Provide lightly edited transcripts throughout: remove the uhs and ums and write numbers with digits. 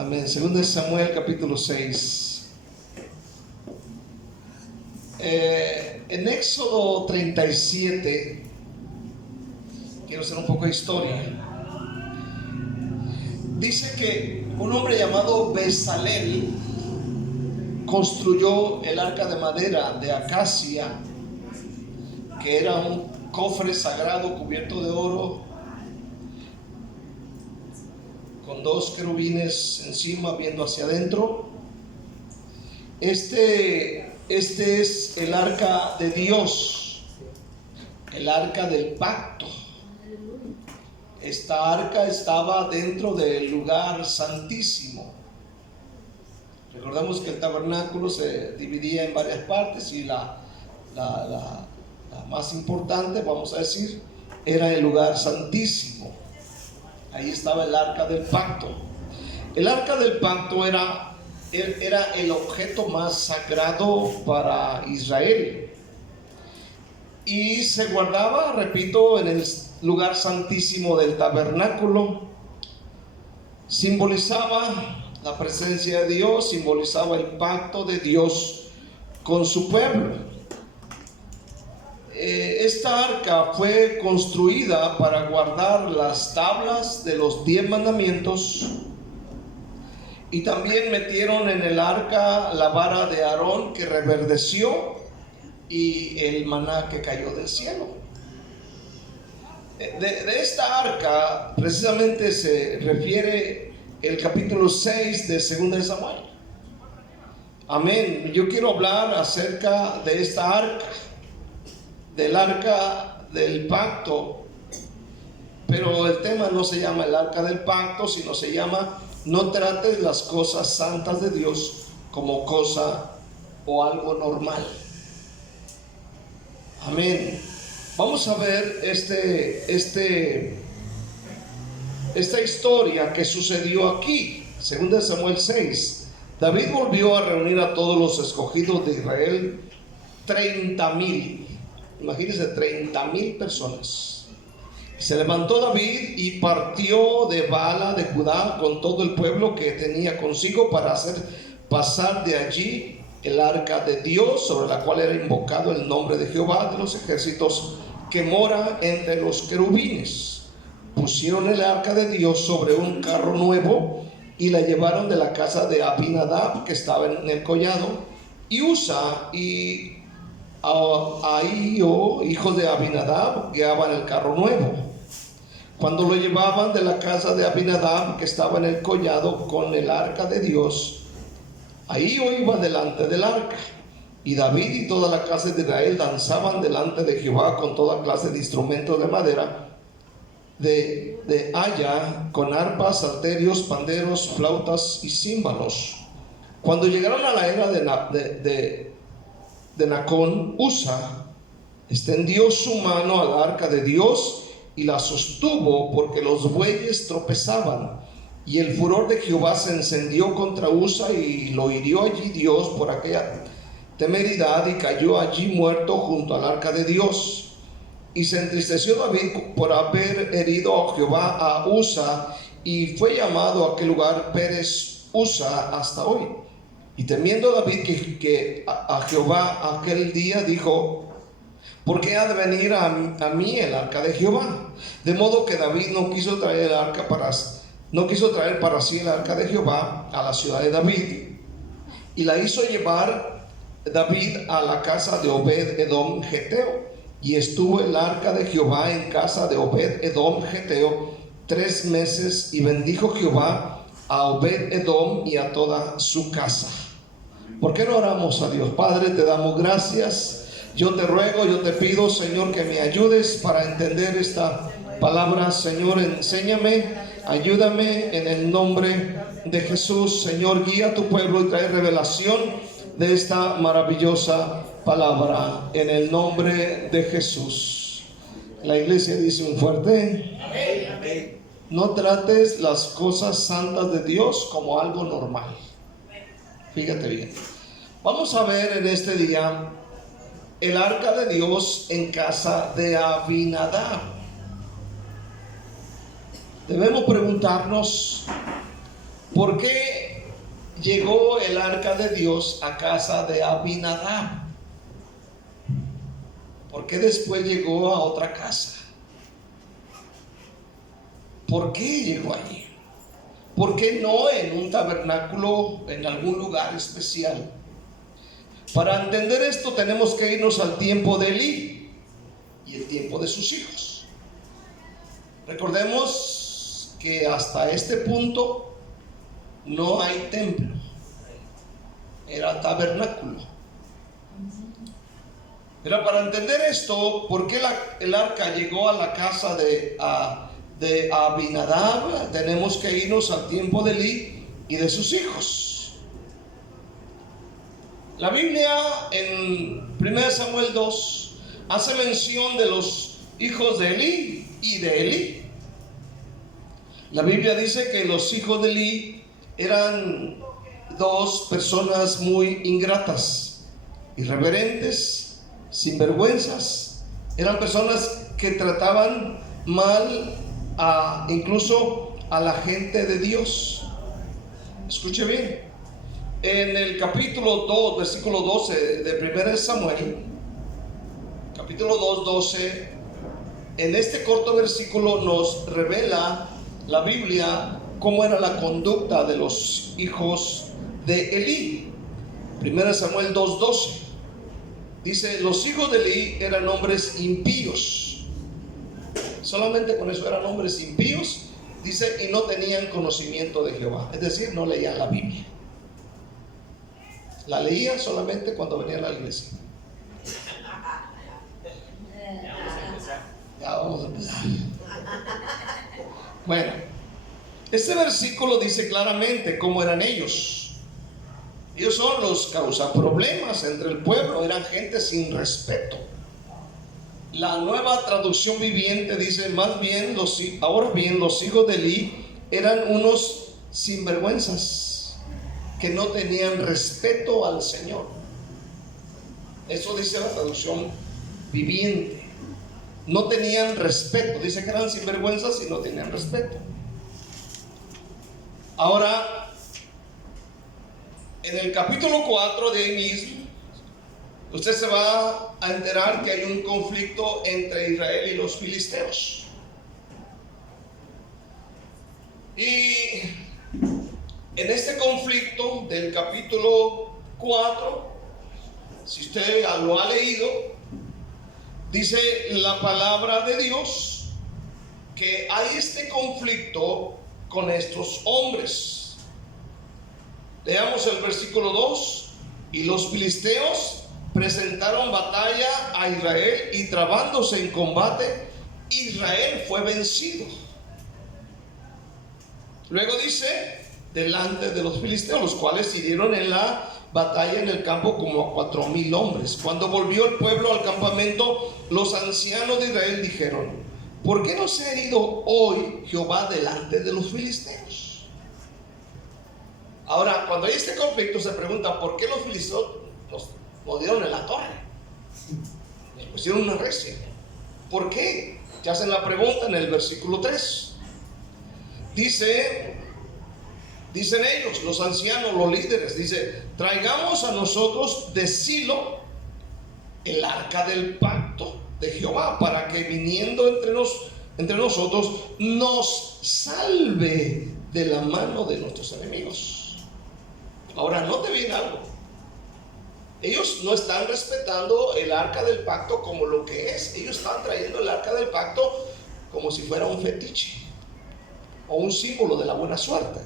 Amén. Segundo de Samuel capítulo 6. En Éxodo 37, quiero hacer un poco de historia. Dice que un hombre llamado Bezalel construyó el arca de madera de acacia, que era un cofre sagrado cubierto de oro, con dos querubines encima viendo hacia adentro. Este es el arca de Dios, el arca del pacto. Esta arca estaba dentro del lugar santísimo. Recordemos que el tabernáculo se dividía en varias partes y la más importante, vamos a decir, era el lugar santísimo. Ahí estaba el arca del pacto. El arca del pacto era el objeto más sagrado para Israel y se guardaba, repito, en el lugar santísimo del tabernáculo. Simbolizaba la presencia de Dios, simbolizaba el pacto de Dios con su pueblo. Esta arca fue construida para guardar las tablas de los 10 mandamientos, y también metieron en el arca la vara de Aarón que reverdeció y el maná que cayó del cielo. De esta arca precisamente se refiere el capítulo 6 de 2 de Samuel. Amén. Yo quiero hablar acerca de esta arca, del arca del pacto, pero el tema no se llama el arca del pacto, sino se llama: no trates las cosas santas de Dios como cosa o algo normal. Amén. Vamos a ver esta historia que sucedió aquí. 2 Samuel 6. David volvió a reunir a todos los escogidos de Israel, 30,000. Imagínense, 30,000 personas. Se levantó David y partió de Bala de Judá con todo el pueblo que tenía consigo para hacer pasar de allí el arca de Dios, sobre la cual era invocado el nombre de Jehová de los ejércitos, que mora entre los querubines. Pusieron el arca de Dios sobre un carro nuevo y la llevaron de la casa de Abinadab, que estaba en el collado, y Usa y Ahío, hijos de Abinadab, guiaban el carro nuevo. Cuando lo llevaban de la casa de Abinadab, que estaba en el collado con el arca de Dios, Ahío iba delante del arca, y David y toda la casa de Israel danzaban delante de Jehová con toda clase de instrumentos de madera, de haya, con arpas, salterios, panderos, flautas y címbalos. Cuando llegaron a la era de Nacón, Usa extendió su mano al arca de Dios y la sostuvo, porque los bueyes tropezaban, y el furor de Jehová se encendió contra Usa, y lo hirió allí Dios por aquella temeridad, y cayó allí muerto junto al arca de Dios. Y se entristeció David por haber herido a Jehová a Usa, y fue llamado a aquel lugar Pérez Usa hasta hoy. Y temiendo David que a Jehová aquel día, dijo: ¿por qué ha de venir a mí el arca de Jehová? De modo que David no quiso traer para sí el arca de Jehová a la ciudad de David, y la hizo llevar David a la casa de Obed-edom Geteo. Y estuvo el arca de Jehová en casa de Obed-edom Geteo 3 meses, y bendijo Jehová a Obed-edom y a toda su casa. ¿Por qué no oramos a Dios? Padre, te damos gracias. Yo te ruego, yo te pido, Señor, que me ayudes para entender esta palabra. Señor, enséñame, ayúdame en el nombre de Jesús. Señor, guía a tu pueblo y trae revelación de esta maravillosa palabra en el nombre de Jesús. La iglesia dice un fuerte amén. No trates las cosas santas de Dios como algo normal. Fíjate bien. Vamos a ver en este día el arca de Dios en casa de Abinadab. Debemos preguntarnos ¿Por qué llegó el arca de Dios a casa de Abinadab? ¿Por qué después llegó a otra casa? ¿Por qué llegó allí? ¿Por qué no en un tabernáculo, en algún lugar especial? Para entender esto tenemos que irnos al tiempo de Elí y el tiempo de sus hijos. Recordemos que hasta este punto no hay templo, era tabernáculo. Pero para entender esto, ¿por qué el arca llegó a la casa de Abinadab? Tenemos que irnos al tiempo de Elí y de sus hijos. La Biblia en 1 Samuel 2 hace mención de los hijos de Elí y de Elí. La Biblia dice que los hijos de Elí eran dos personas muy ingratas, irreverentes, sinvergüenzas. Eran personas que trataban mal incluso a la gente de Dios. Escuche bien, en el capítulo 2, versículo 12 de 1 Samuel, capítulo 2, 12, en este corto versículo nos revela la Biblia cómo era la conducta de los hijos de Elí. 1 Samuel 2, 12 dice: los hijos de Elí eran hombres impíos. Solamente con eso, eran hombres impíos, dice, y no tenían conocimiento de Jehová. Es decir, no leían la Biblia. La leían solamente cuando venían a la iglesia. Ya vamos a empezar. Bueno, este versículo dice claramente cómo eran ellos. Ellos son los causaproblemas entre el pueblo. Eran gente sin respeto. La Nueva Traducción Viviente dice más bien, ahora bien, los hijos de Elí eran unos sinvergüenzas que no tenían respeto al Señor. Eso dice la Traducción Viviente. No tenían respeto. Dice que eran sinvergüenzas y no tenían respeto. Ahora, en el capítulo 4 de ahí mismo, usted se va a enterar que hay un conflicto entre Israel y los filisteos. Y en este conflicto del capítulo 4, si usted lo ha leído, dice la palabra de Dios que hay este conflicto con estos hombres. Leamos el versículo 2. Y los filisteos presentaron batalla a Israel, y trabándose en combate, Israel fue vencido. Luego dice: delante de los filisteos, los cuales hirieron en la batalla en el campo como a 4,000 hombres. Cuando volvió el pueblo al campamento, los ancianos de Israel dijeron: ¿por qué no se ha herido hoy Jehová delante de los filisteos? Ahora, cuando hay este conflicto, se pregunta: ¿por qué los filisteos los dieron en la torre? Les pusieron una recia. ¿Por qué? Se hacen la pregunta en el versículo 3. Dicen ellos, los ancianos, los líderes, dice: traigamos a nosotros de Silo el arca del pacto de Jehová, para que viniendo entre nosotros nos salve de la mano de nuestros enemigos. Ahora, note bien algo. Ellos no están respetando el arca del pacto como lo que es. Ellos están trayendo el arca del pacto como si fuera un fetiche o un símbolo de la buena suerte.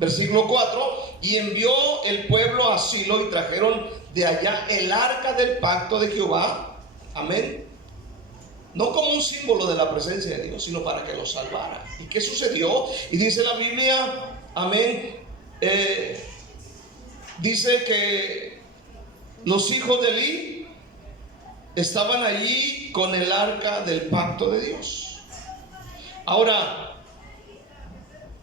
Versículo 4: y envió el pueblo a Silo, y trajeron de allá el arca del pacto de Jehová. Amén. No como un símbolo de la presencia de Dios, sino para que los salvara. ¿Y qué sucedió? Y dice la Biblia, amén, dice que los hijos de Elí estaban allí con el arca del pacto de Dios. Ahora,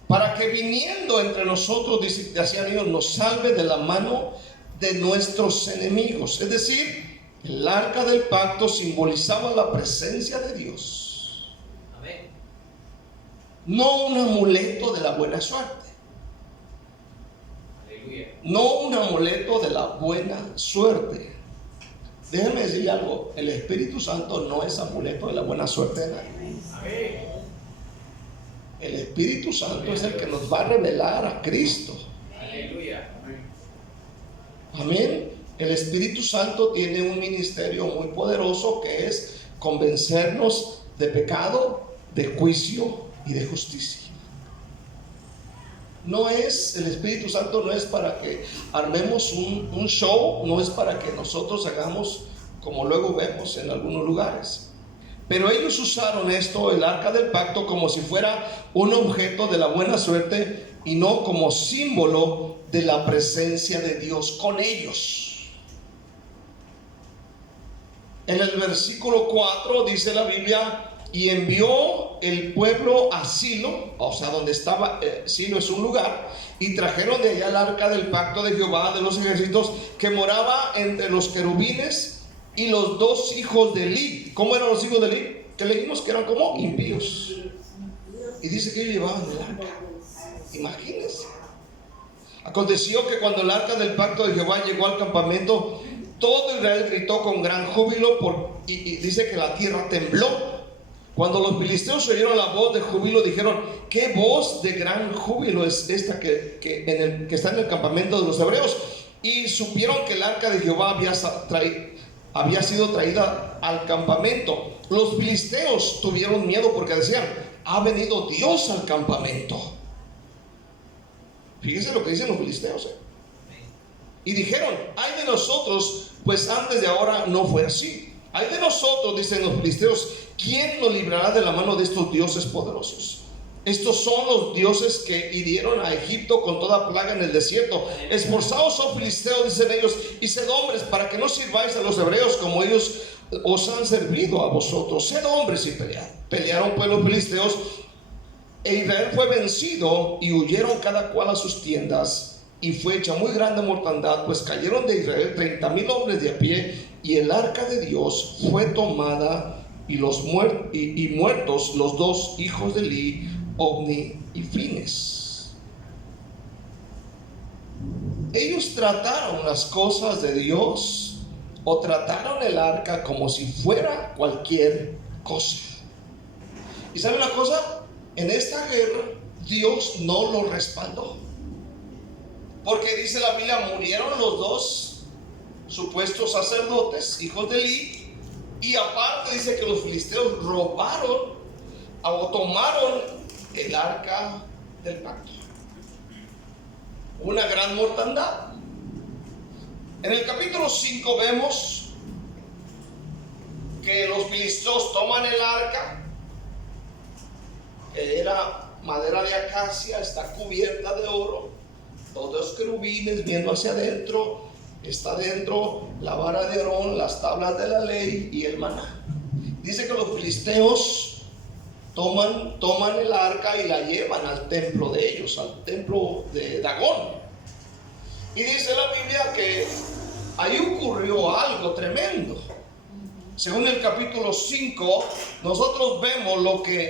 para que viniendo entre nosotros, decían ellos, nos salve de la mano de nuestros enemigos. Es decir, el arca del pacto simbolizaba la presencia de Dios. Amén. No un amuleto de la buena suerte. no un amuleto de la buena suerte. Déjeme decirle algo, el Espíritu Santo no es amuleto de la buena suerte de nadie. El Espíritu Santo es el que nos va a revelar a Cristo. Amén. El Espíritu Santo tiene un ministerio muy poderoso que es convencernos de pecado, de juicio y de justicia. El Espíritu Santo no es para que armemos un show, no es para que nosotros hagamos como luego vemos en algunos lugares. Pero ellos usaron esto, el arca del pacto, como si fuera un objeto de la buena suerte y no como símbolo de la presencia de Dios con ellos. En el versículo 4 dice la Biblia: y envió el pueblo a Silo, o sea, donde estaba Silo es un lugar, y trajeron de allá el arca del pacto de Jehová de los ejércitos, que moraba entre los querubines y los dos hijos de Eli. ¿Cómo eran los hijos de Eli? Que leímos que eran como impíos. Y dice que ellos llevaban el arca. Imagínense. Aconteció que cuando el arca del pacto de Jehová llegó al campamento, todo Israel gritó con gran júbilo y dice que la tierra tembló. Cuando los filisteos oyeron la voz de júbilo, dijeron: ¿qué voz de gran júbilo es esta que está en el campamento de los hebreos? Y supieron que el arca de Jehová había sido traída al campamento. Los filisteos tuvieron miedo porque decían: ha venido Dios al campamento. Fíjense lo que dicen los filisteos, Y dijeron: ay de nosotros, pues antes de ahora no fue así. Ay de nosotros, dicen los filisteos, ¿quién nos librará de la mano de estos dioses poderosos? Estos son los dioses que hirieron a Egipto con toda plaga en el desierto. Esforzaos, oh filisteos, dicen ellos, y sed hombres, para que no sirváis a los hebreos como ellos os han servido a vosotros. Sed hombres y pelead. Pelearon pues los filisteos, e Israel fue vencido, y huyeron cada cual a sus tiendas. Y fue hecha muy grande mortandad, pues cayeron de Israel 30,000 hombres de a pie, y el arca de Dios fue tomada, y muertos los dos hijos de Eli, Ofni y Fines. Ellos trataron las cosas de Dios, o trataron el arca como si fuera cualquier cosa. ¿Y sabe una cosa? En esta guerra Dios no lo respaldó, porque dice la Biblia: murieron los dos supuestos sacerdotes, hijos de Eli, y aparte dice que los filisteos robaron o tomaron el arca del pacto. Una gran mortandad. En el capítulo 5 vemos que los filisteos toman el arca, que era madera de acacia, está cubierta de oro, dos querubines viendo hacia adentro, está dentro la vara de Aarón, las tablas de la ley y el maná. Dice que los filisteos toman el arca y la llevan al templo de ellos, al templo de Dagón. Y dice la Biblia que ahí ocurrió algo tremendo. Según el capítulo 5, nosotros vemos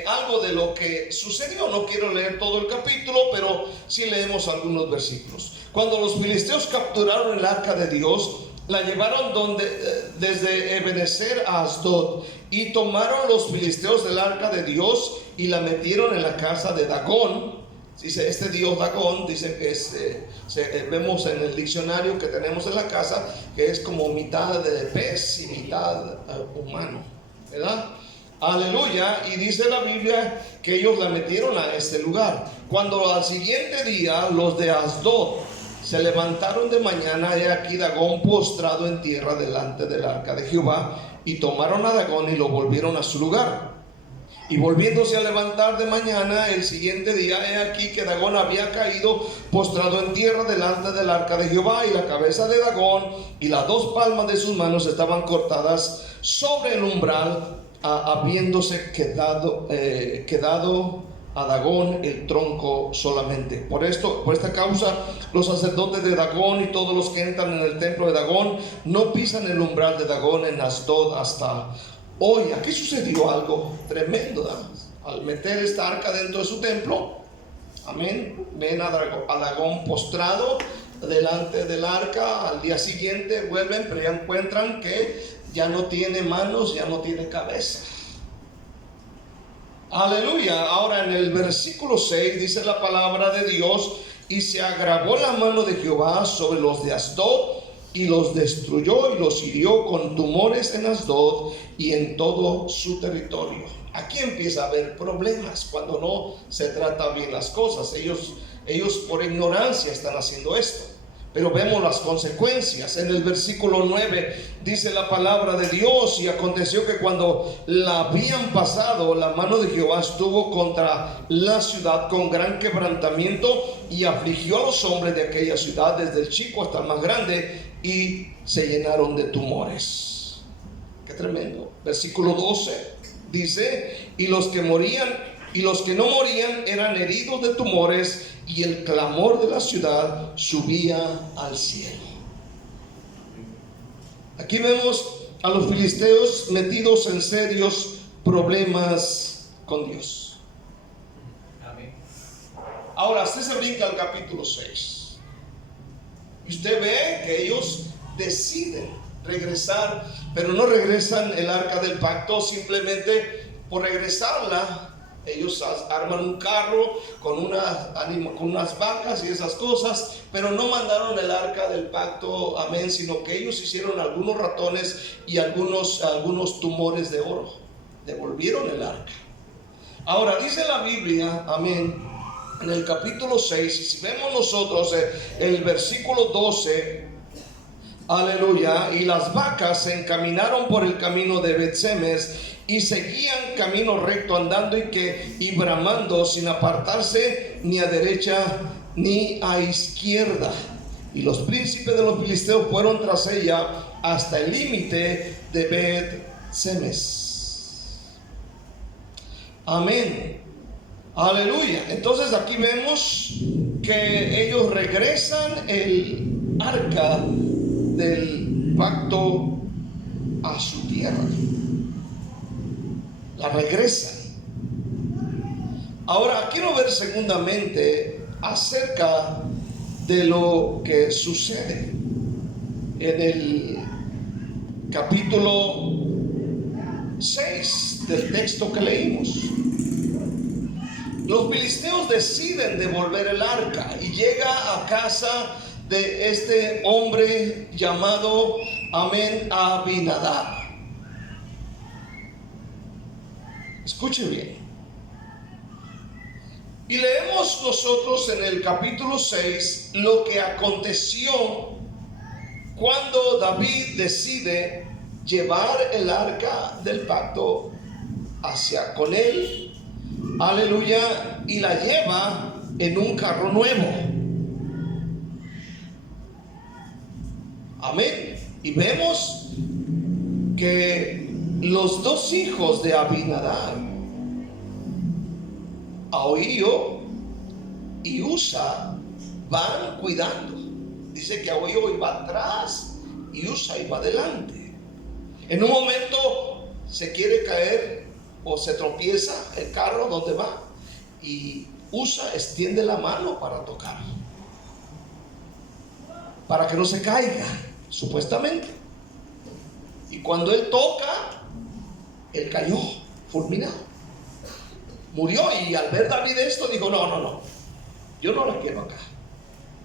algo de lo que sucedió. No quiero leer todo el capítulo, pero sí leemos algunos versículos. Cuando los filisteos capturaron el arca de Dios, la llevaron desde Ebenezer a Asdod, y tomaron los filisteos del arca de Dios y la metieron en la casa de Dagón. Dice, este dios Dagón, dice que vemos en el diccionario que tenemos en la casa, que es como mitad de pez y mitad humano, ¿verdad? Aleluya. Y dice la Biblia que ellos la metieron a este lugar. Cuando al siguiente día los de Asdod se levantaron de mañana, he aquí Dagón postrado en tierra delante del arca de Jehová, y tomaron a Dagón y lo volvieron a su lugar. Y volviéndose a levantar de mañana el siguiente día, he aquí que Dagón había caído postrado en tierra delante del arca de Jehová, y la cabeza de Dagón y las dos palmas de sus manos estaban cortadas sobre el umbral, habiéndose quedado a Dagón el tronco solamente. Por esta causa, los sacerdotes de Dagón y todos los que entran en el templo de Dagón no pisan el umbral de Dagón en Asdod hasta hoy. Aquí sucedió algo tremendo, ¿verdad? Al meter esta arca dentro de su templo, amén, ven a Dagón postrado delante del arca, al día siguiente vuelven, pero ya encuentran que ya no tiene manos, ya no tiene cabeza. Aleluya. Ahora en el versículo 6 dice la palabra de Dios: y se agravó la mano de Jehová sobre los de Asdod, y los destruyó y los hirió con tumores en Asdod y en todo su territorio. Aquí empieza a haber problemas cuando no se trata bien las cosas. Ellos por ignorancia están haciendo esto, pero vemos las consecuencias. En el versículo 9 dice la palabra de Dios: y aconteció que cuando la habían pasado, la mano de Jehová estuvo contra la ciudad con gran quebrantamiento, y afligió a los hombres de aquella ciudad, desde el chico hasta el más grande, y se llenaron de tumores. Qué tremendo. Versículo 12 dice: y los que morían y los que no morían eran heridos de tumores, y el clamor de la ciudad subía al cielo. Aquí vemos a los filisteos metidos en serios problemas con Dios. Amén. Ahora usted se brinca al capítulo 6. Usted ve que ellos deciden regresar, pero no regresan el arca del pacto simplemente por regresarla. Ellos arman un carro con unas vacas y esas cosas, pero no mandaron el arca del pacto, amén, sino que ellos hicieron algunos ratones y algunos tumores de oro. Devolvieron el arca. Ahora dice la Biblia, amén, en el capítulo 6, y si vemos nosotros el versículo 12, aleluya: y las vacas se encaminaron por el camino de Bet-Semes, y seguían camino recto, andando y bramando, sin apartarse ni a derecha ni a izquierda. Y los príncipes de los filisteos fueron tras ella hasta el límite de Bet-Semes. Amén. Aleluya. Entonces aquí vemos que ellos regresan el arca del pacto a su tierra. La regresan. Ahora quiero ver segundamente acerca de lo que sucede en el capítulo 6 del texto que leímos. Los filisteos deciden devolver el arca, y llega a casa de este hombre llamado, amén, Abinadab. Escuche bien. Y leemos nosotros en el capítulo 6 lo que aconteció cuando David decide llevar el arca del pacto hacia con él. Aleluya. Y la lleva en un carro nuevo. Amén. Y vemos que los dos hijos de Abinadab, Ahío y Usa, van cuidando. Dice que Ahío iba atrás y Usa iba adelante. En un momento se quiere caer o se tropieza el carro donde va, y Usa extiende la mano para tocar, para que no se caiga, supuestamente. Y cuando él toca, él cayó fulminado, murió. Y al ver David esto, dijo: no, yo no la quiero acá.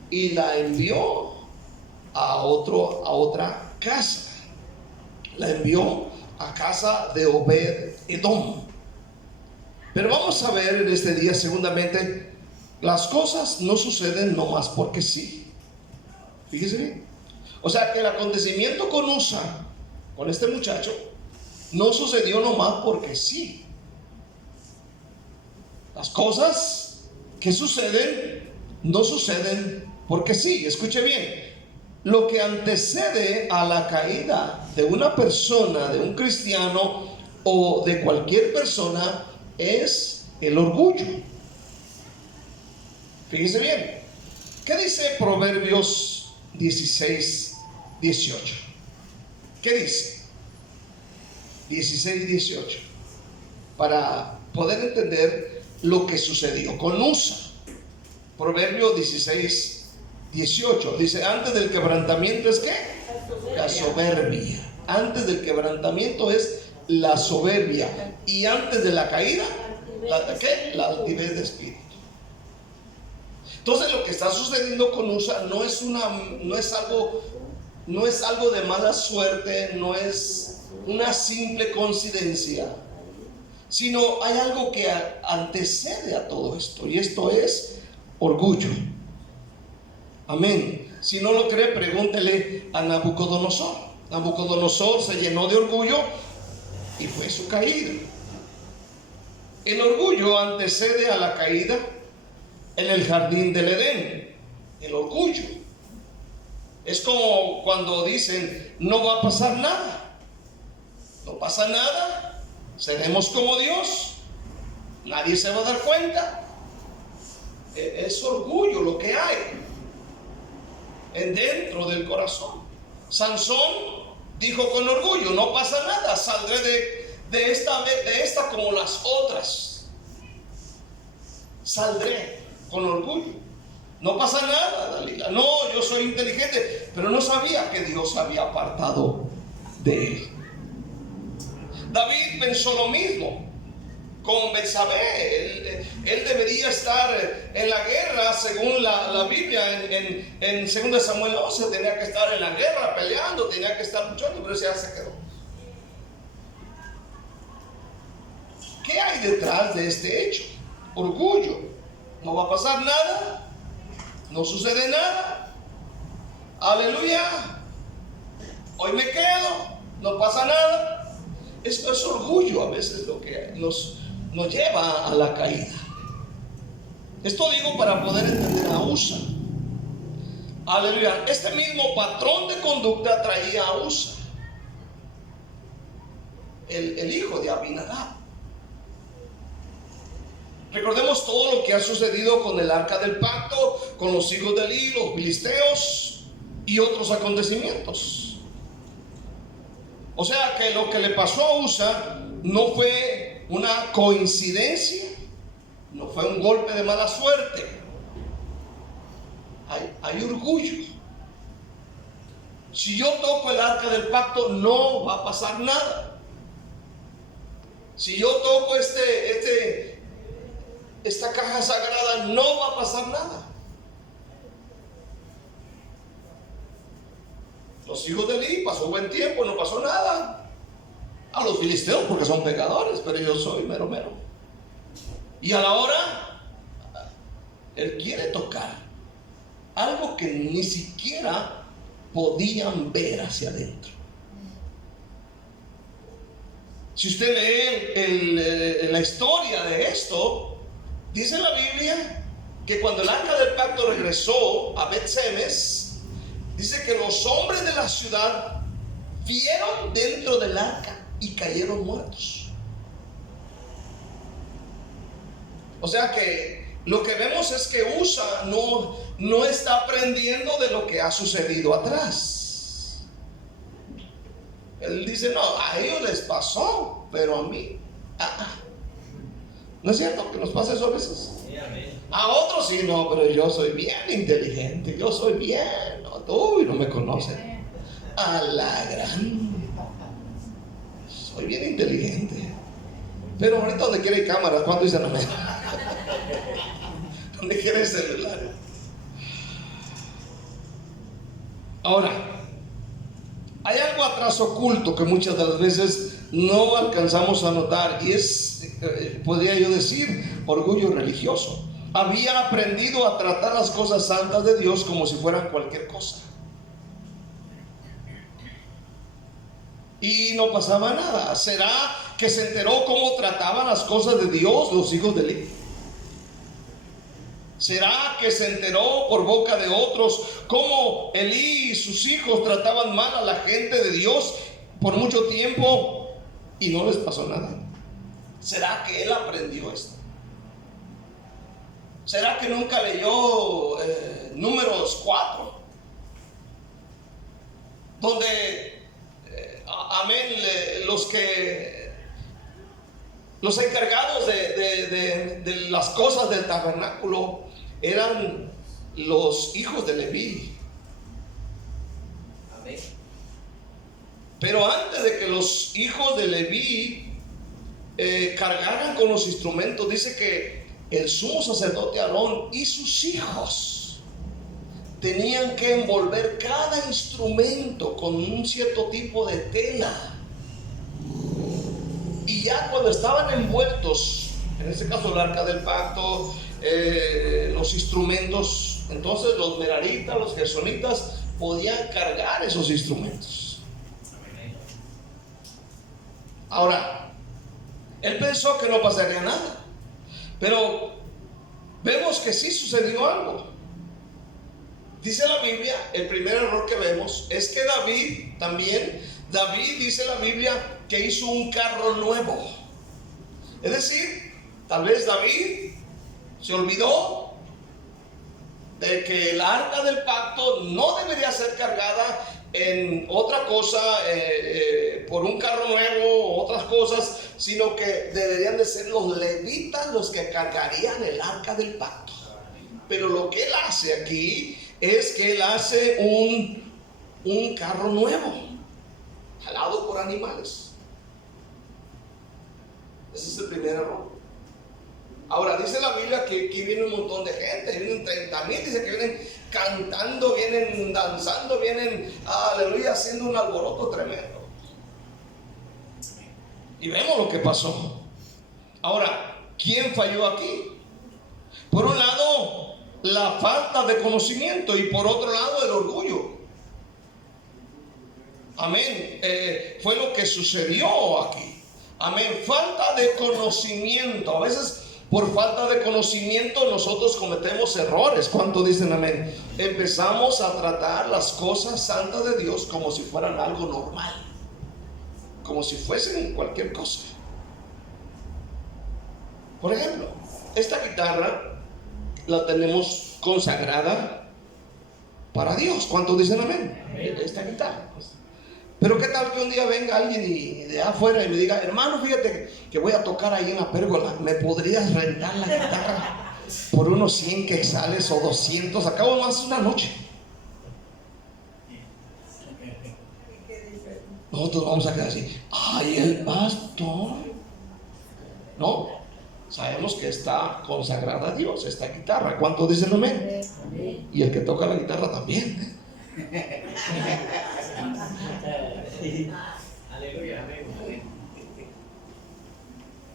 Y la envió a otra casa. La envió a casa de Obed-Edom. Pero vamos a ver en este día, segundamente, las cosas no suceden nomás porque sí. Fíjese bien. O sea que el acontecimiento con Usa, con este muchacho, no sucedió nomás porque sí. Las cosas que suceden no suceden porque sí. Escuche bien. Lo que antecede a la caída de una persona, de un cristiano o de cualquier persona, es el orgullo. Fíjese bien. ¿Qué dice Proverbios 16, 18? ¿Qué dice? 16, 18. Para poder entender lo que sucedió con Usa. Proverbios 16, 18. Dice, antes del quebrantamiento es ¿qué? La soberbia. Antes del quebrantamiento es la soberbia. Y antes de la caída, ¿qué? La altivez de espíritu. Entonces lo que está sucediendo con Usa no es algo de mala suerte, no es una simple coincidencia, sino hay algo que antecede a todo esto, y esto es orgullo. Amén. Si no lo cree, pregúntele a Nabucodonosor. Nabucodonosor se llenó de orgullo y fue su caída. El orgullo antecede a la caída en el jardín del Edén. El orgullo es como cuando dicen, no va a pasar nada, no pasa nada, seremos como Dios, nadie se va a dar cuenta. Es orgullo lo que hay dentro del corazón. Sansón dijo con orgullo, no pasa nada, saldré de esta como las otras, saldré con orgullo. No pasa nada, Dalila. No, yo soy inteligente, pero no sabía que Dios había apartado de él. David pensó lo mismo con Betsabé. Él debería estar en la guerra, según la Biblia, en 2 Samuel 11, tenía que estar en la guerra peleando, tenía que estar luchando, pero ese ya se quedó. ¿Qué hay detrás de este hecho? Orgullo. No va a pasar nada, no sucede nada, aleluya, hoy me quedo, no pasa nada. Esto es orgullo a veces lo que nos lleva a la caída. Esto digo para poder entender a Usa. Aleluya. Este mismo patrón de conducta traía a Usa, el hijo de Abinadab. Recordemos todo lo que ha sucedido con el arca del pacto, con los hijos de Eli, los filisteos y otros acontecimientos. O sea que lo que le pasó a Usa no fue una coincidencia, no fue un golpe de mala suerte. Hay orgullo. Si yo toco el arca del pacto, no va a pasar nada. Si yo toco esta caja sagrada, no va a pasar nada. Los hijos de Eli pasó buen tiempo, no pasó nada. A los filisteos porque son pecadores, pero yo soy mero. Y a la hora, él quiere tocar algo que ni siquiera podían ver hacia adentro. Si usted lee la historia de esto, dice la Biblia que cuando el arca del pacto regresó a Bet-Semes, dice que los hombres de la ciudad vieron dentro del arca y cayeron muertos. O sea que lo que vemos es que Usa no está aprendiendo de lo que ha sucedido atrás. Él dice, no, a ellos les pasó, pero a mí, ¿no es cierto que nos pasa eso a veces? A otros sí, no, pero yo soy bien inteligente, yo soy bien, no, tú no me conoces. A la gran, soy bien inteligente. Pero ahorita donde quiere hay cámaras, ¿cuánto dicen amén? Donde quiere el celular. Ahora, hay algo atrás oculto que muchas de las veces no alcanzamos a notar, y es, podría yo decir, orgullo religioso. Había aprendido a tratar las cosas santas de Dios como si fueran cualquier cosa, y no pasaba nada. ¿Será que se enteró cómo trataban las cosas de Dios los hijos de Eli? ¿Será que se enteró por boca de otros cómo Elí y sus hijos trataban mal a la gente de Dios por mucho tiempo y no les pasó nada? ¿Será que él aprendió esto? ¿Será que nunca leyó Números 4? Donde, amén, los encargados de las cosas del tabernáculo eran los hijos de Leví. Amén. Pero antes de que los hijos de Leví cargaran con los instrumentos, dice que el sumo sacerdote Aarón y sus hijos tenían que envolver cada instrumento con un cierto tipo de tela. Y ya cuando estaban envueltos, en este caso el arca del pacto, los instrumentos, entonces los meraritas, los gersonitas podían cargar esos instrumentos. Ahora, él pensó que no pasaría nada, pero vemos que sí sucedió algo. Dice la Biblia, el primer error que vemos es que David dice la Biblia que hizo un carro nuevo. Es decir, tal vez David se olvidó de que el arca del pacto no debería ser cargada en otra cosa, por un carro nuevo o otras cosas, sino que deberían de ser los levitas los que cargarían el arca del pacto. Pero lo que él hace aquí es que él hace un carro nuevo, jalado por animales. Ese es el primer error. Ahora dice la Biblia que aquí viene un montón de gente, vienen 30,000, dice que vienen cantando, vienen danzando, vienen, aleluya, haciendo un alboroto tremendo. Y vemos lo que pasó. Ahora, ¿quién falló aquí? Por un lado, la falta de conocimiento, y por otro lado, el orgullo. Amén. Fue lo que sucedió aquí. Amén. Falta de conocimiento. A veces por falta de conocimiento nosotros cometemos errores. ¿Cuánto dicen amén? Empezamos a tratar las cosas santas de Dios como si fueran algo normal, como si fuesen cualquier cosa. Por ejemplo, esta guitarra la tenemos consagrada para Dios. ¿Cuántos dicen amén? Esta guitarra. Pero qué tal que un día venga alguien de afuera y me diga: hermano, fíjate que voy a tocar ahí en la pérgola, ¿me podrías rentar la guitarra por unos 100 quetzales o 200? Acabo más una noche. Nosotros vamos a quedar así: ay, el pastor. No, sabemos que está consagrada a Dios esta guitarra. ¿Cuántos dicen amén? Y el que toca la guitarra también.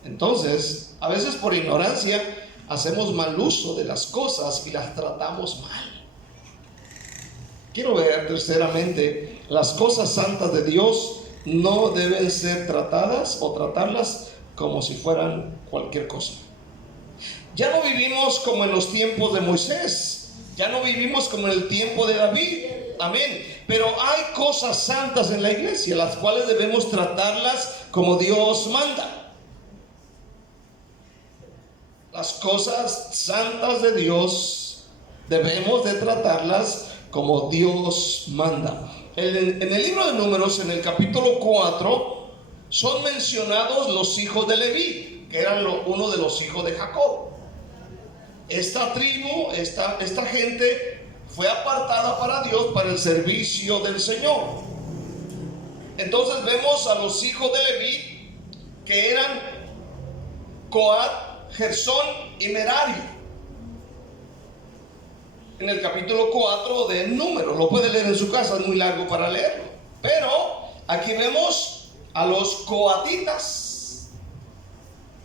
Entonces, a veces por ignorancia hacemos mal uso de las cosas y las tratamos mal. Quiero ver terceramente, las cosas santas de Dios no deben ser tratadas o tratarlas como si fueran cualquier cosa. Ya no vivimos como en los tiempos de Moisés, ya no vivimos como en el tiempo de David. Amén. Pero hay cosas santas en la iglesia, las cuales debemos tratarlas como Dios manda. Las cosas santas de Dios debemos de tratarlas como Dios manda. En el libro de Números, en el capítulo 4, son mencionados los hijos de Leví, que eran uno de los hijos de Jacob. Esta tribu, esta gente fue apartada para Dios, para el servicio del Señor. Entonces vemos a los hijos de Leví, que eran Coat, Gersón y Merari, en el capítulo 4 de Números. Lo puede leer en su casa, es muy largo para leerlo. Pero aquí vemos a los coatitas,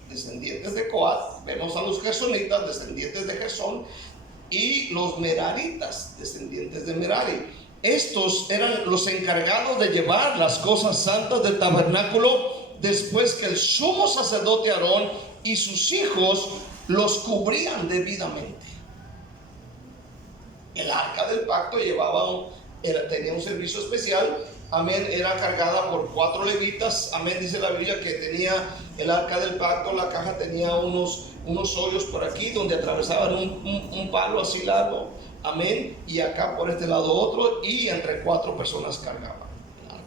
descendientes de Coat. Vemos a los gersonitas, descendientes de Gersón, y los meraritas, descendientes de Merari. Estos eran los encargados de llevar las cosas santas del tabernáculo después que el sumo sacerdote Aarón y sus hijos los cubrían debidamente. El arca del pacto tenía un servicio especial. Amén. Era cargada por 4 levitas. Amén. Dice la Biblia que tenía el arca del pacto, la caja tenía unos hoyos por aquí donde atravesaban un palo así largo. Amén. Y acá por este lado otro, y entre 4 personas cargaban el arca.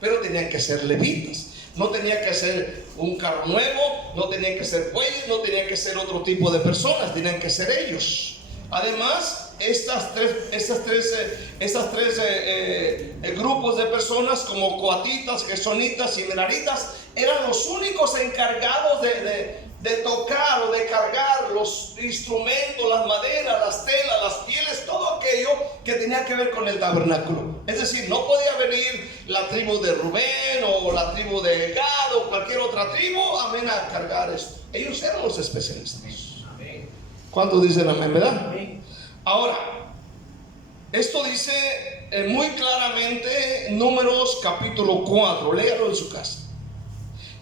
Pero tenían que ser levitas. No tenía que ser un carro nuevo, no tenían que ser bueyes, no tenían que ser otro tipo de personas, tenían que ser ellos. Además, estas tres grupos de personas, como coatitas, gersonitas y meraritas, eran los únicos encargados de tocar o de cargar los instrumentos, las maderas, las telas, las pieles, todo aquello que tenía que ver con el tabernáculo. Es decir, no podía venir la tribu de Rubén o la tribu de Gad o cualquier otra tribu, amén, a cargar esto. Ellos eran los especialistas. ¿Cuántos dicen amén, verdad? Ahora, esto dice muy claramente Números capítulo 4, léalo en su casa.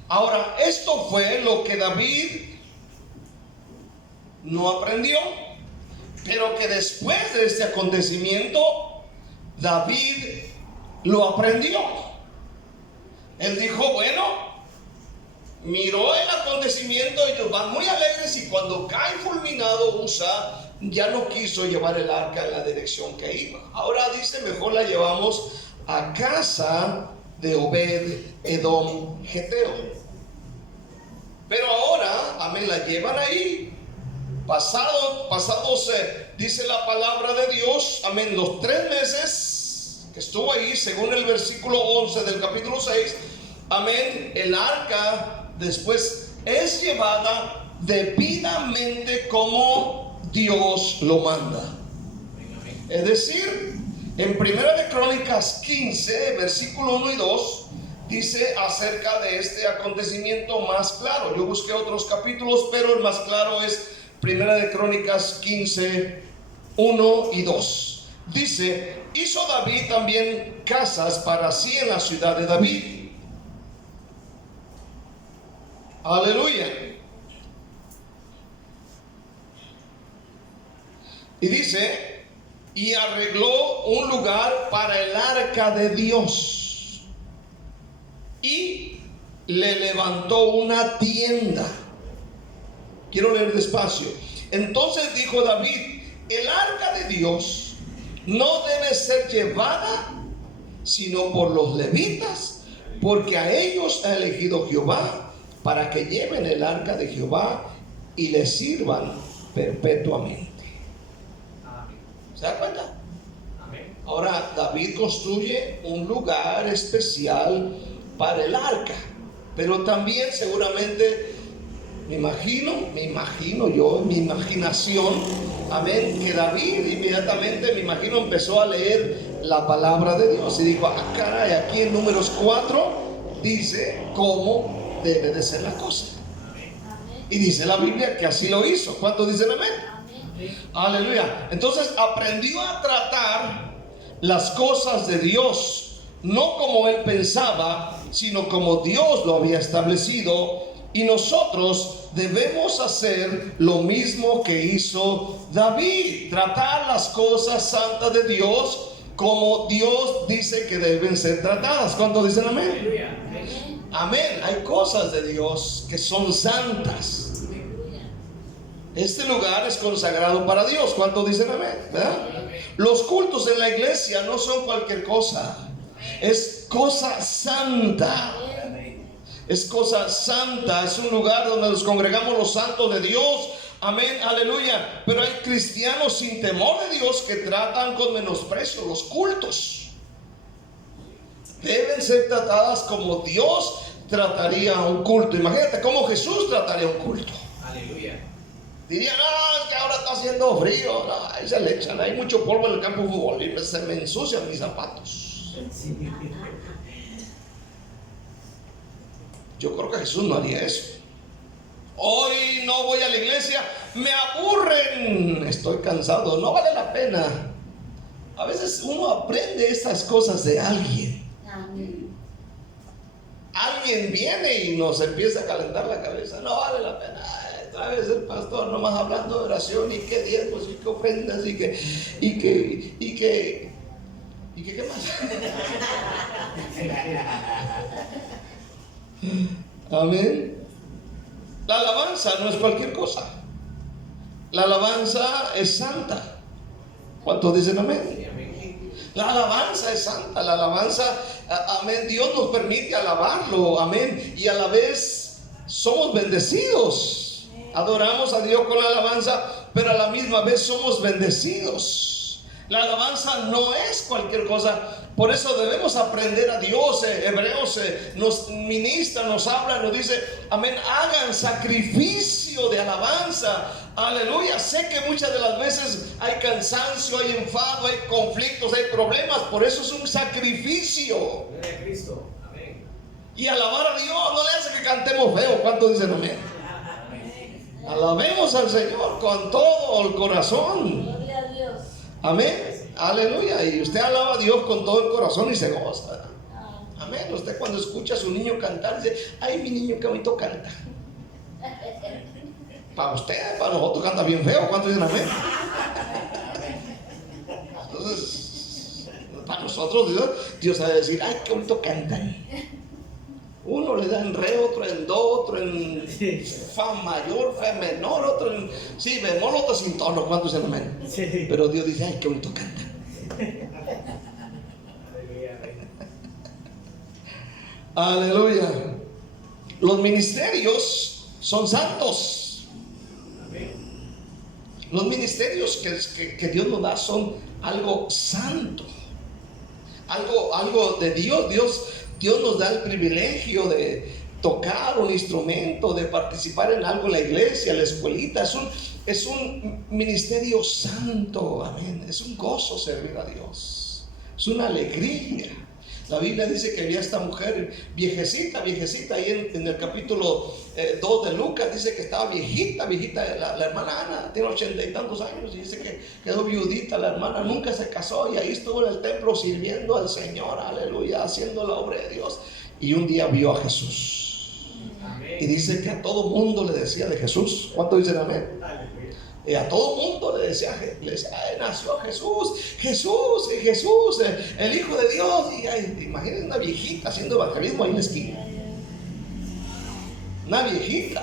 Ahora, esto fue lo que David no aprendió, pero que después de este acontecimiento, David lo aprendió. Él dijo, bueno, miró el acontecimiento y ellos van muy alegres, y cuando cae fulminado Usa, ya no quiso llevar el arca en la dirección que iba. Ahora dice, mejor la llevamos a casa de Obed Edom Geteo. Pero ahora, amén, la llevan ahí. Pasados, dice la palabra de Dios, amén, los 3 meses que estuvo ahí, según el versículo 11 del capítulo 6, amén, el arca después es llevada debidamente como Dios lo manda. Es decir, en Primera de Crónicas 15, versículo 1 y 2, dice acerca de este acontecimiento más claro. Yo busqué otros capítulos, pero el más claro es Primera de Crónicas 15, 1 y 2. Dice, hizo David también casas para sí en la ciudad de David. Aleluya. Y dice, y arregló un lugar para el arca de Dios, y le levantó una tienda. Quiero leer despacio. Entonces dijo David, el arca de Dios no debe ser llevada sino por los levitas, porque a ellos ha elegido Jehová para que lleven el arca de Jehová y le sirvan perpetuamente. ¿Se da cuenta? Ahora David construye un lugar especial para el arca, pero también seguramente me imagino yo, en mi imaginación, amén, que David inmediatamente, me imagino, empezó a leer la palabra de Dios y dijo, ah, caray, aquí en Números 4 dice cómo debe de ser la cosa. Y dice la Biblia que así lo hizo. ¿Cuántos dicen amén? Aleluya. Entonces aprendió a tratar las cosas de Dios, no como él pensaba, sino como Dios lo había establecido. Y nosotros debemos hacer lo mismo que hizo David, tratar las cosas santas de Dios como Dios dice que deben ser tratadas. ¿Cuántos dicen amén? Amén. Hay cosas de Dios que son santas. Este lugar es consagrado para Dios. ¿Cuántos dicen amén? ¿Verdad? Los cultos en la iglesia no son cualquier cosa. Es cosa santa. Es cosa santa, es un lugar donde nos congregamos los santos de Dios. Amén, aleluya. Pero hay cristianos sin temor de Dios que tratan con menosprecio los cultos. Deben ser tratadas como Dios trataría un culto. Imagínate cómo Jesús trataría un culto. Aleluya. Dirían, no, es que ahora está haciendo frío. No, ahí se le echan, hay mucho polvo en el campo de fútbol y se me ensucian mis zapatos. Sí. Yo creo que Jesús no haría eso. Hoy no voy a la iglesia, me aburren, estoy cansado, no vale la pena. A veces uno aprende estas cosas de alguien. Alguien viene y nos empieza a calentar la cabeza. No vale la pena. Otra vez el pastor nomás hablando de oración y que diezmos y que ofrendas y que ¿qué más? Amén. La alabanza no es cualquier cosa. La alabanza es santa. ¿Cuántos dicen amén? La alabanza es santa. La alabanza, amén, Dios nos permite alabarlo, amén, y a la vez somos bendecidos. Adoramos a Dios con la alabanza, pero a la misma vez somos bendecidos. La alabanza no es cualquier cosa. Por eso debemos aprender a Dios. Hebreos nos ministra, nos habla, nos dice, amén, hagan sacrificio de alabanza. Aleluya. Sé que muchas de las veces hay cansancio, hay enfado, hay conflictos, hay problemas. Por eso es un sacrificio. Y alabar a Dios no le hace que cantemos feo. ¿Cuántos dicen amén? Alabemos al Señor con todo el corazón. Gloria a Dios. Amén, aleluya. Y usted alaba a Dios con todo el corazón y se goza. Amén. Usted cuando escucha a su niño cantar dice, ay, mi niño qué bonito canta. Para usted, para nosotros canta bien feo. ¿Cuántos dicen amén? Entonces, para nosotros Dios ha de decir, ay, qué bonito cantan. Uno le da en re, otro en do, otro en fa mayor, fa menor, otro en si bemol, otro sin tono. ¿Cuántos dicen amén? Sí. Pero Dios dice, ay, qué bonito canta. Aleluya. Los ministerios son santos. Los ministerios que Dios nos da son algo santo, algo de Dios. Dios nos da el privilegio de tocar un instrumento, de participar en algo en la iglesia, en la escuelita. Es un ministerio santo, amén. Es un gozo servir a Dios, es una alegría. La Biblia dice que había esta mujer viejecita, ahí en el capítulo 2 de Lucas, dice que estaba viejita, la hermana Ana, tiene 80 y tantos años, y dice que quedó viudita la hermana, nunca se casó, y ahí estuvo en el templo sirviendo al Señor, aleluya, haciendo la obra de Dios, y un día vio a Jesús. Amén. Y dice que a todo mundo le decía de Jesús. ¿Cuánto dicen amén? Y a todo mundo le decía, nació Jesús, el Hijo de Dios. Y imagínense una viejita haciendo evangelismo ahí en la esquina. Una viejita.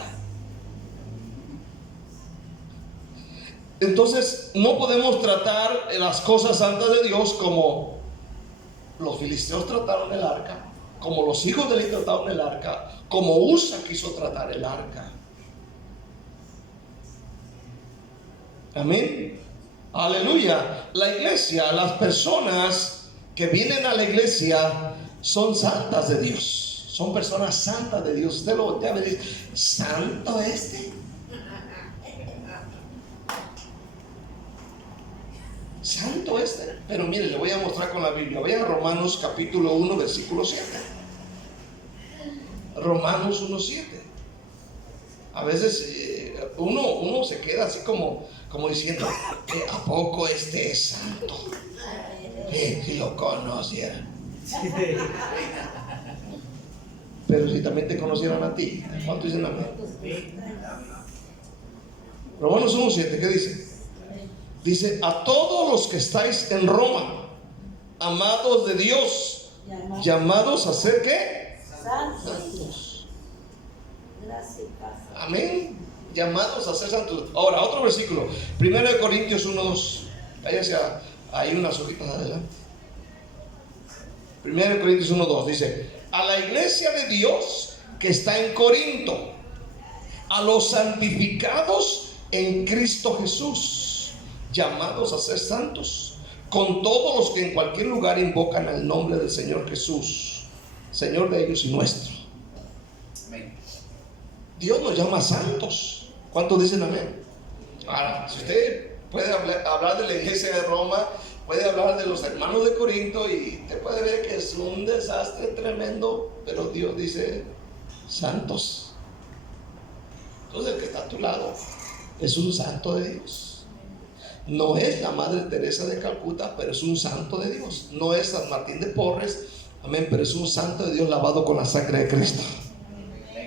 Entonces no podemos tratar las cosas santas de Dios como los filisteos trataron el arca, como los hijos de Eli trataron el arca, como Usa quiso tratar el arca. Amén, aleluya. La iglesia, las personas que vienen a la iglesia son santas de Dios, son personas santas de Dios. Usted lo voltea a ver y dice, santo este, santo este. Pero mire, le voy a mostrar con la Biblia. Vayan a Romanos capítulo 1 versículo 7. Romanos 1:7. A veces uno se queda así como diciendo, ¿a poco este es santo? Si lo conociera. Pero si también te conocieran a ti, ¿cuánto dicen amén? Romanos 1:7, ¿qué dice? Dice, a todos los que estáis en Roma, amados de Dios, llamados a ser ¿qué? Santos. Amén. Llamados a ser santos. Ahora, otro versículo, 1 Corintios 1:2. Váyase ahí unas hojitas adelante. 1 Corintios 1:2 dice, a la iglesia de Dios que está en Corinto, a los santificados en Cristo Jesús, llamados a ser santos, con todos los que en cualquier lugar invocan el nombre del Señor Jesús, Señor de ellos y nuestro. Amén. Dios nos llama santos. ¿Cuántos dicen amén? Ahora, si usted puede hablar de la iglesia de Roma, puede hablar de los hermanos de Corinto, y usted puede ver que es un desastre tremendo, pero Dios dice santos. Entonces el que está a tu lado es un santo de Dios. No es la Madre Teresa de Calcuta, pero es un santo de Dios. No es San Martín de Porres, amén, pero es un santo de Dios lavado con la sangre de Cristo.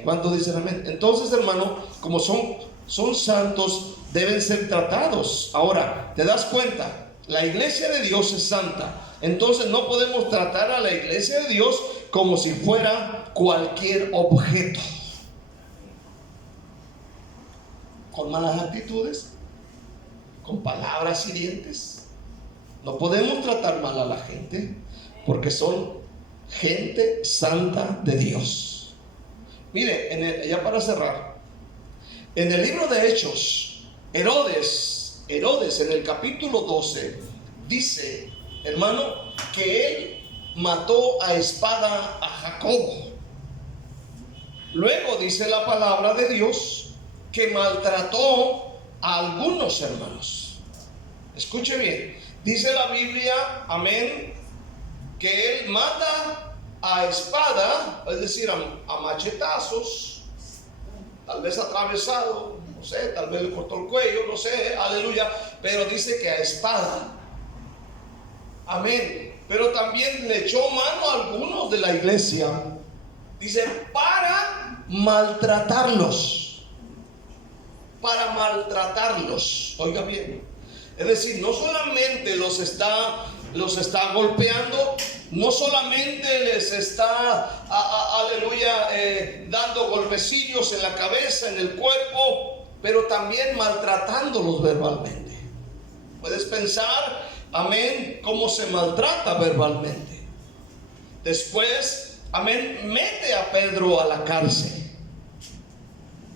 ¿Cuántos dicen amén? Entonces, hermano, como son santos, deben ser tratados. Ahora, ¿te das cuenta? La iglesia de Dios es santa. Entonces no podemos tratar a la iglesia de Dios como si fuera cualquier objeto, con malas actitudes, con palabras hirientes. No podemos tratar mal a la gente, porque son gente santa de Dios. Mire, ya para cerrar, en el libro de Hechos, Herodes en el capítulo 12 dice, hermano, que él mató a espada a Jacobo. Luego dice la palabra de Dios que maltrató a algunos hermanos. Escuche bien, dice la Biblia, amén, que él mata a espada, es decir, a machetazos, tal vez atravesado, no sé, tal vez le cortó el cuello, no sé, aleluya, pero dice que a espada, amén. Pero también le echó mano a algunos de la iglesia, dice, para maltratarlos, oiga bien. Es decir, no solamente los está golpeando, no solamente les está, aleluya, dando golpecillos en la cabeza, en el cuerpo, pero también maltratándolos verbalmente. Puedes pensar, amén, cómo se maltrata verbalmente. Después, amén, mete a Pedro a la cárcel.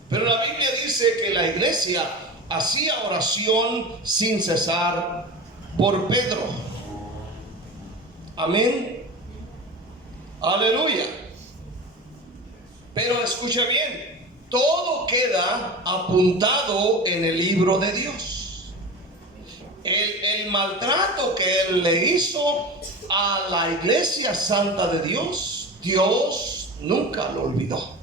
Pero la Biblia dice que la iglesia hacía oración sin cesar por Pedro. Amén. Aleluya. Pero escucha bien, todo queda apuntado en el libro de Dios. El maltrato que él le hizo a la iglesia santa de Dios, Dios nunca lo olvidó.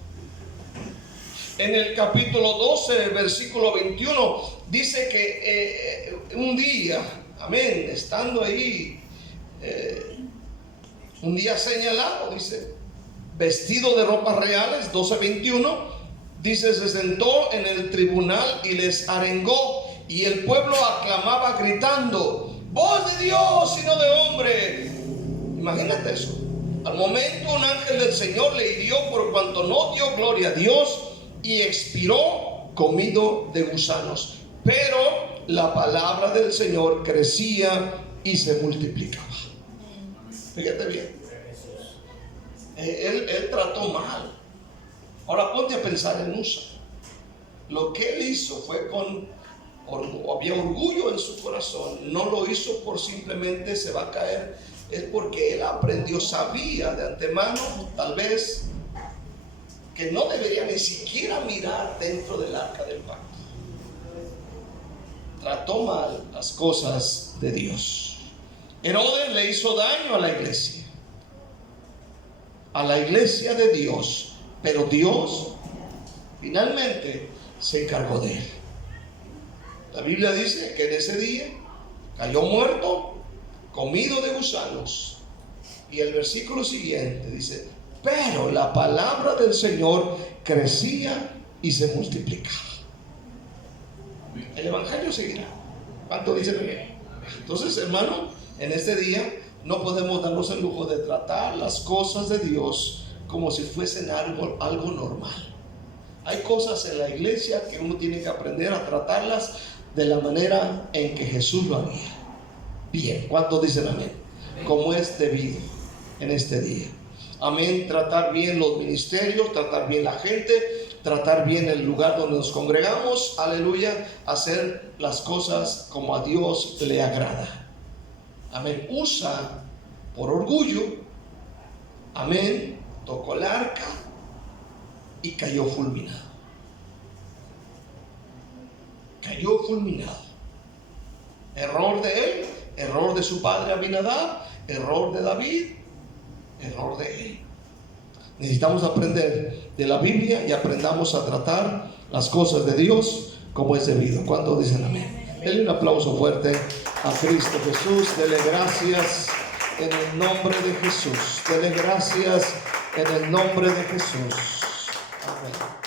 En el capítulo 12, versículo 21, dice que un día, amén, estando ahí, un día señalado, dice, vestido de ropas reales, 12:21, dice, se sentó en el tribunal y les arengó, y el pueblo aclamaba gritando, voz de Dios y no de hombre. Imagínate eso. Al momento un ángel del Señor le hirió por cuanto no dio gloria a Dios, y expiró comido de gusanos. Pero la palabra del Señor crecía y se multiplicaba. Fíjate bien, él trató mal. Ahora ponte a pensar en Usa. Lo que él hizo fue había orgullo en su corazón. No lo hizo por simplemente se va a caer. Es porque él aprendió, sabía de antemano, tal vez, que no debería ni siquiera mirar dentro del arca del pacto. Trató mal las cosas de Dios. Herodes le hizo daño a la iglesia de Dios, pero Dios finalmente se encargó de él. La Biblia dice que en ese día cayó muerto, comido de gusanos. Y el versículo siguiente dice, pero la palabra del Señor crecía y se multiplicaba. El evangelio seguirá. ¿Cuánto dicen bien? Entonces, hermano, en este día no podemos darnos el lujo de tratar las cosas de Dios como si fuesen algo normal. Hay cosas en la iglesia que uno tiene que aprender a tratarlas de la manera en que Jesús lo haría. Bien, ¿cuántos dicen amén? Como es debido en este día. Amén, tratar bien los ministerios, tratar bien la gente, tratar bien el lugar donde nos congregamos, aleluya, hacer las cosas como a Dios le agrada. Amén, Usa por orgullo, amén, tocó el arca y cayó fulminado. Cayó fulminado. Error de él, error de su padre Abinadab, error de David, error de él. Necesitamos aprender de la Biblia y aprendamos a tratar las cosas de Dios como es debido. ¿Cuántos dicen amén? Denle un aplauso fuerte a Cristo Jesús. Dele gracias en el nombre de Jesús. Dele gracias en el nombre de Jesús. Amén.